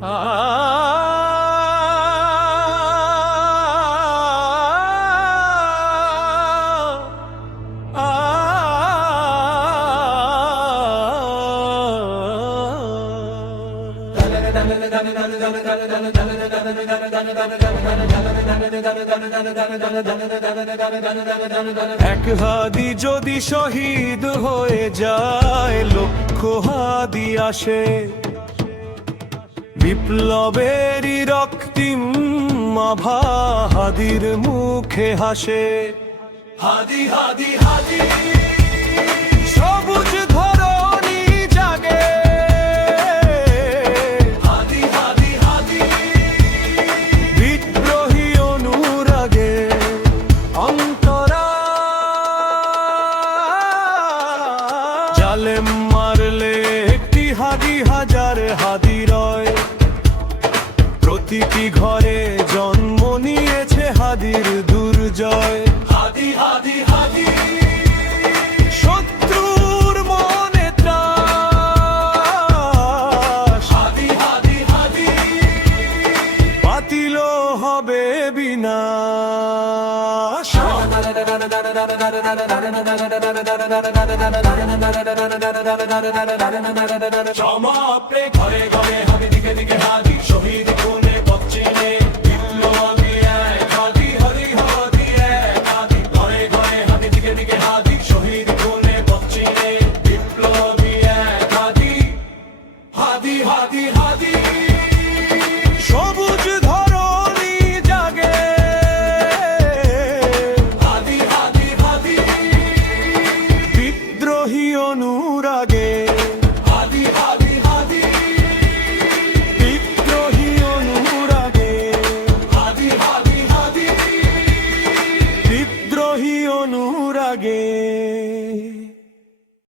এক হাদি যদি শহীদ হয়ে যায়, লক্ষ হাদি আসে। বিপ্লবেরই রক্তিম আভা হাদির মুখে হাসে। হাদি হাদি হাদি সবুজ ধরণী জাগে। হাদি হাদি হাদি বিদ্রোহী অনুরাগে অন্তরা। জালেম মারলে একটি হাদি হাজার হাদি রয়। প্রতিটি ঘরে জন্ম নিয়েছে হাদির দুর্জয়। হাদি হাদি হাদি শত্রুর মনে ত্রাস। হাদি হাদি হাদি বাতিল হবে বিনাশ। সমাপ্তে ঘরে ঘরে হাদি দিকে দিকে হাদি শহীদ খুনে বচ্চিনে। বিপ্লবী এক হাদি হরি হাদি এক হাদি ঘরে ঘরে হাদি দিকে দিকে হাদি শহীদ খুনে বচ্চিনে। বিপ্লবী এক হাদি হাদি হাদি হাদি সবুজ ধরণী জাগে। হাদি হাদি হাদি বিদ্রোহী অনুরাগে। হাদি হাদি হাদি বিদ্রোহী অনুরাগে। হাদি হাদি হাদি বিদ্রোহী অনুরাগে।